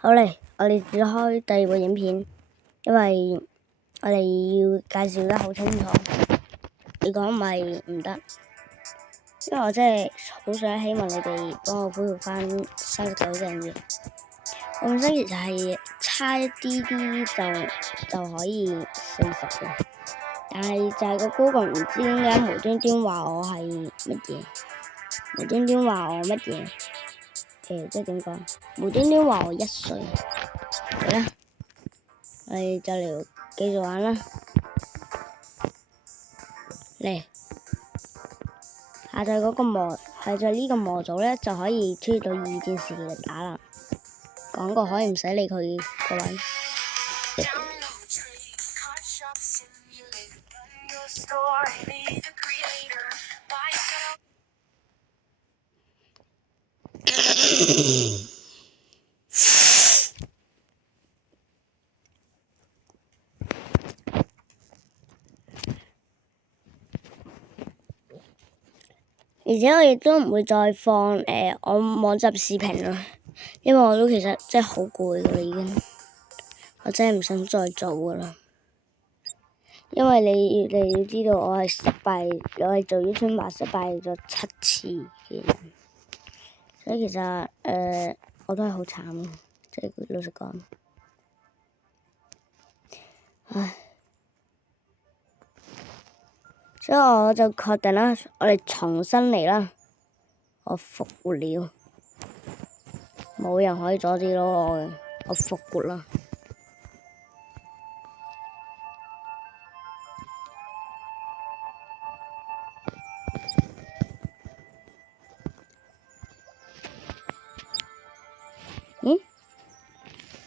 好嚟，我哋再開第二個影片，因為我哋要介紹得好清楚。你講唔係唔得，因為我真係好想希望你哋幫我恢復翻39訂閱。我本身其實係差一啲啲就可以40嘅，但係就係個 Google 唔知點解無端端話我係乜嘢，無端端話我乜嘢，即係點講？無端端話我1歲。嚟啦，我哋就嚟繼續玩啦。嚟，下載呢個模組咧，就可以穿越到2戰時期嘅打啦。講過可以唔使理佢個位。而且我亦都唔會再放我網站視頻啦，因為我都其實真係好攰噶啦已經，我真係唔想再做噶啦。因為你要知道我係做 YouTuber 失敗咗7次嘅人，所以其實我都係好慘，即係老實講，唉。所以我就確定啦，我哋重新嚟啦。我復活了，冇人可以阻止到我嘅，我復活啦。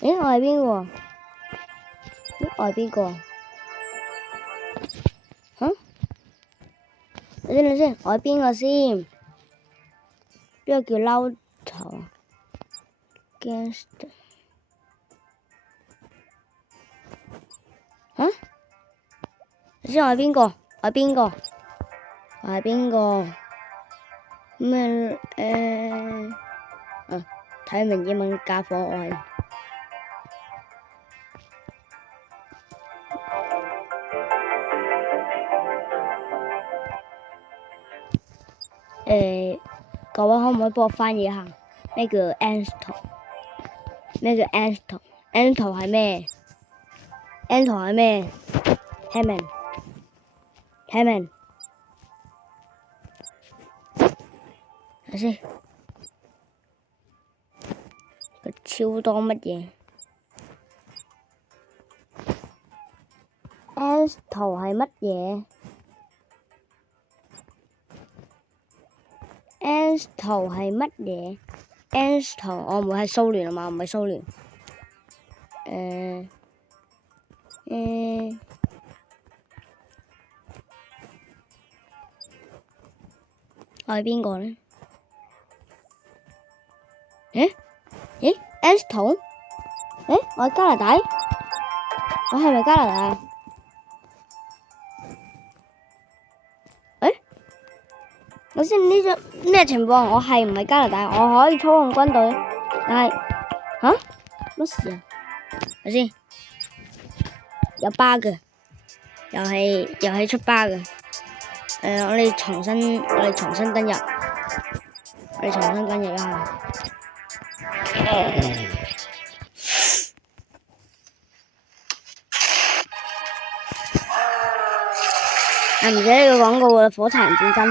我係邊個？我係邊個？等先，我係邊個先？邊個叫撈頭？Gangster。等先，我係邊個？我係邊個？我係邊個？咩？睇明英文加火我係。各位可唔可以幫我翻譯一下咩叫 Ansto？ 咩叫 Ansto？Ansto 係咩 ？Ansto 係咩 ？Hammond。睇先，佢超多乜嘢 ？Ansto 係乜嘢？Ansto 係乜嘢 ？Ansto 我唔會係蘇聯啊嘛，唔係蘇聯。我係邊個呢？Ansto？我係加拿大？我係咪加拿大？我先呢個情況，我係唔係加拿大？我可以操控軍隊，但係乜事啊？睇先，有 bug 又係出 bug。我哋重新登入，一下。唔記得呢個廣告嘅火柴人戰爭。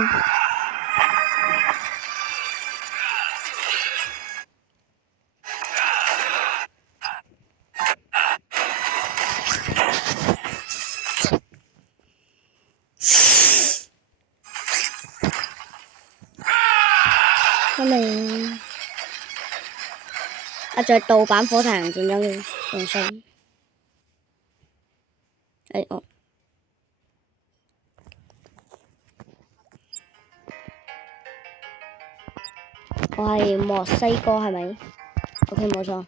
就係盜版火柴人戰爭嘅用心。我係墨西哥係咪 ？OK 冇錯。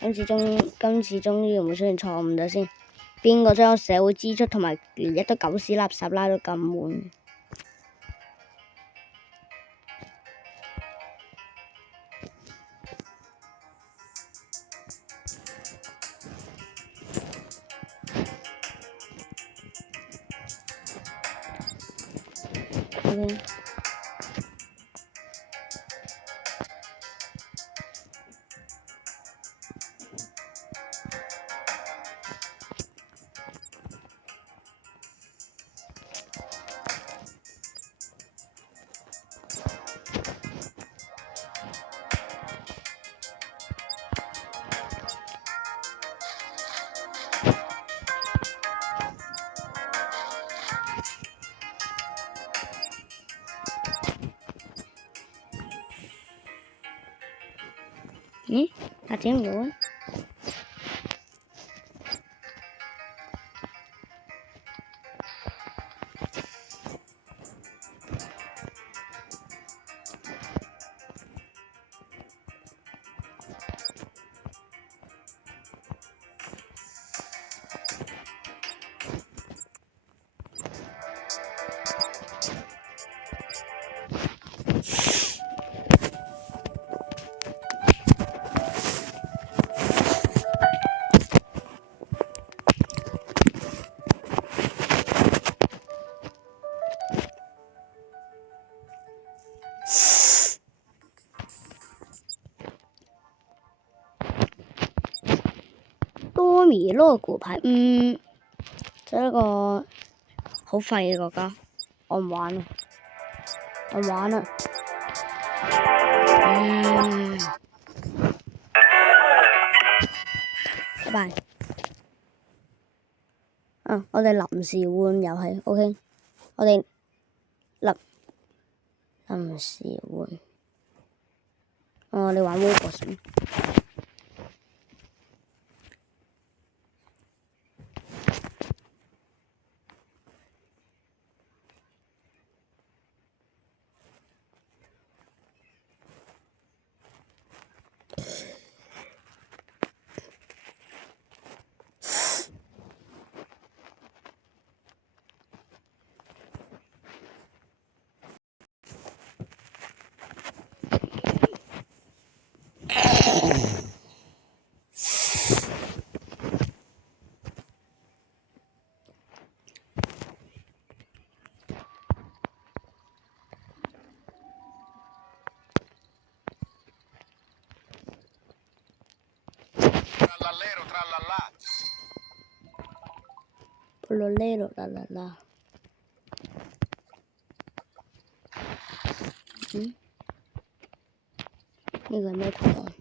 今次終於唔會出現錯誤咗先。邊個將社會支出同埋連一堆狗屎垃圾拉到咁滿？ OK。咦？發展唔到啊！多米諾骨牌，就一個好廢嘅國家，我唔玩啦，我玩啦，拜拜。我哋臨時換遊戲 ，OK， 我哋臨時換，你玩 Roblox先。Bololero啦啦啦，呢個係咩圖案？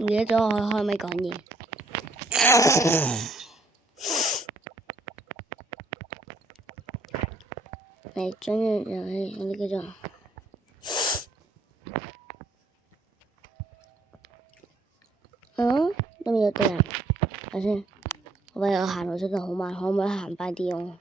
唔記得咗我開咪講嘢。嚟進入遊戲，我哋叫做都未有敵人，睇先。喂，我行路真係好慢，可唔可以行快啲啊？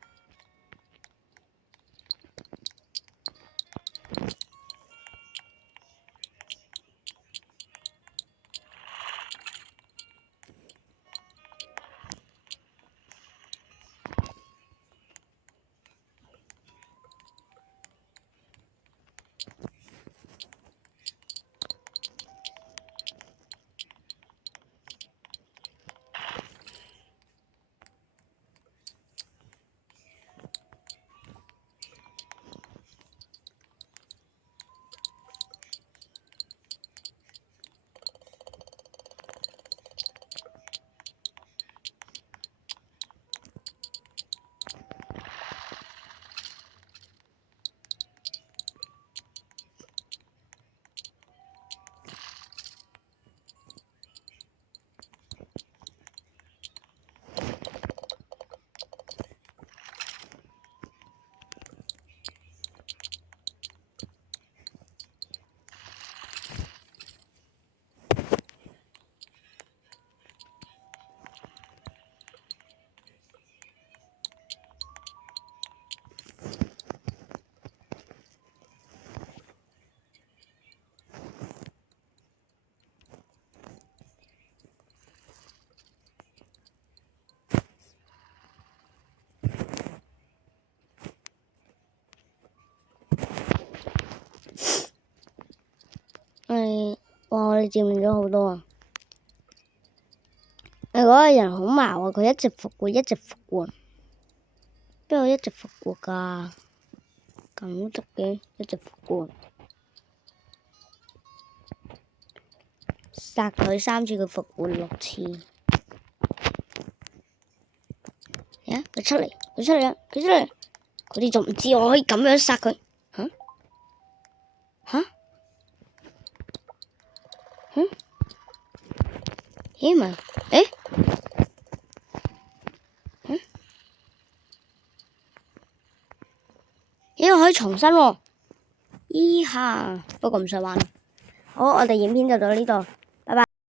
哇！我哋佔領咗好多啊！嗰個人好矛啊！佢一直復活，一直復活，邊度一直復活㗎？咁得嘅，一直復活，殺佢3次，佢復活6次。佢出嚟，佢出嚟，佢出嚟，佢哋仲唔知我可以咁樣殺佢？咦唔係？咦我可以重新喎！依下，不過唔想玩啦。好，我哋影片就到呢度。